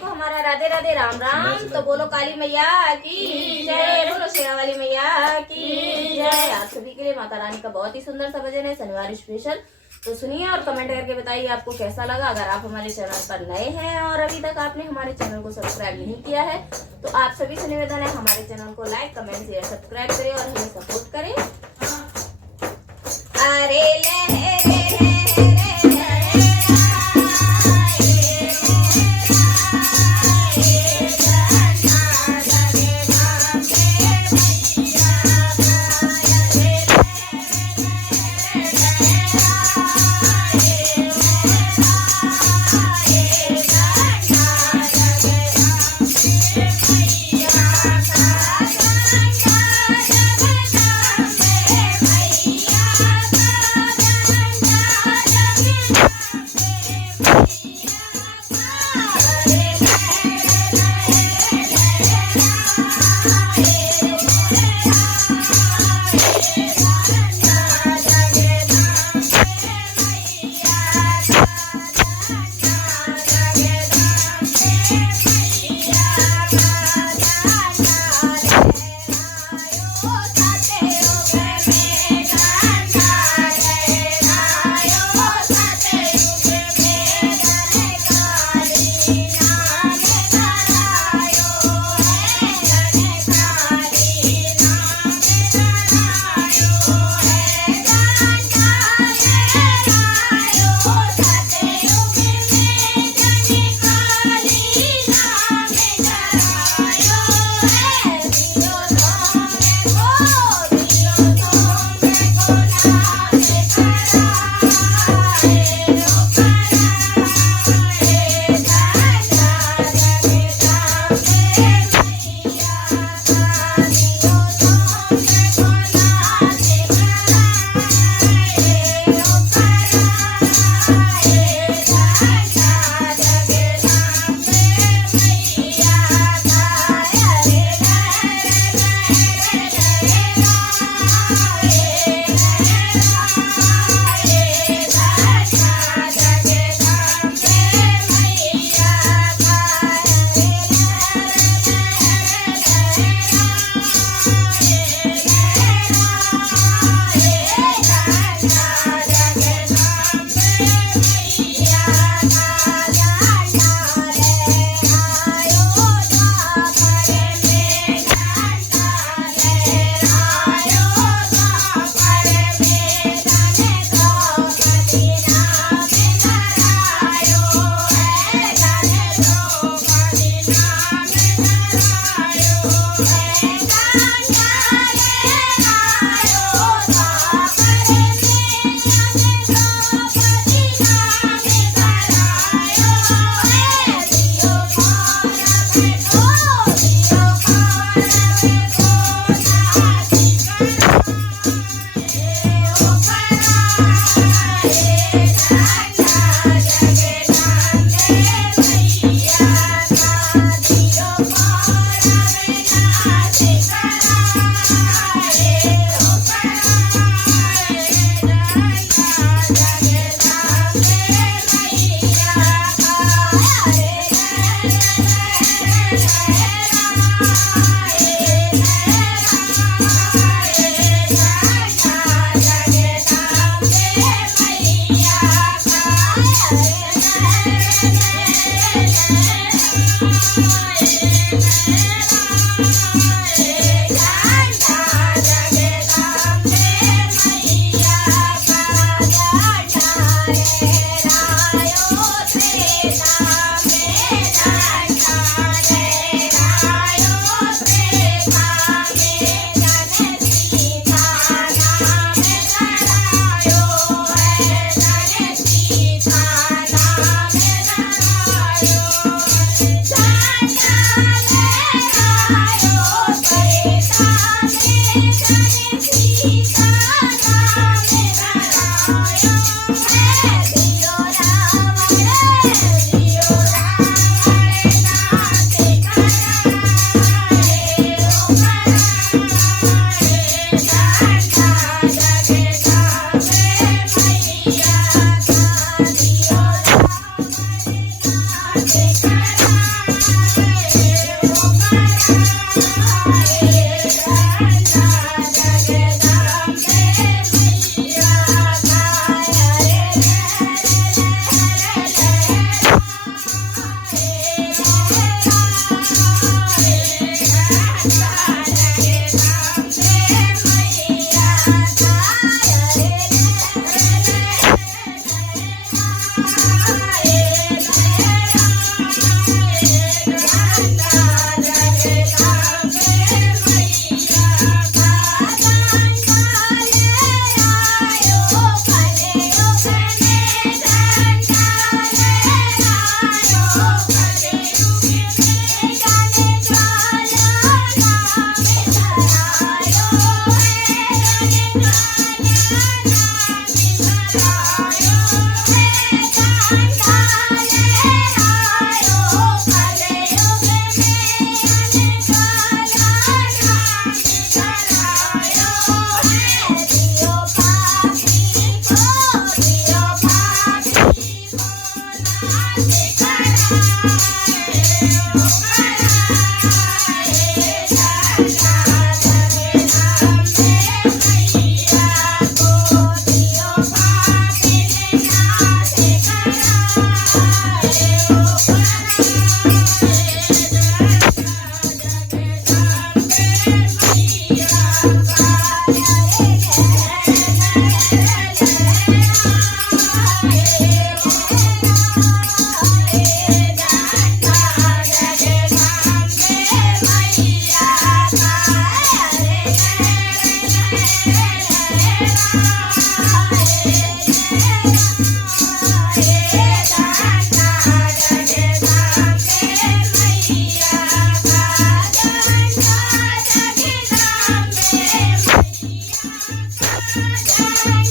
को हमारा राधे राधे राम राम। तो बोलो काली मैया की जय, बोलो शेरा वाली मैया की जय। आप सभी के लिए माता रानी का बहुत ही सुंदर सा भजन है शनिवार स्पेशल। तो सुनिए और कमेंट करके बताइए आपको कैसा लगा। अगर आप हमारे चैनल पर नए हैं और अभी तक आपने हमारे चैनल को सब्सक्राइब नहीं किया है तो आप सभी से निवेदन है हमारे चैनल को लाइक कमेंट शेयर सब्सक्राइब करें और हमें सपोर्ट करें। अरे जय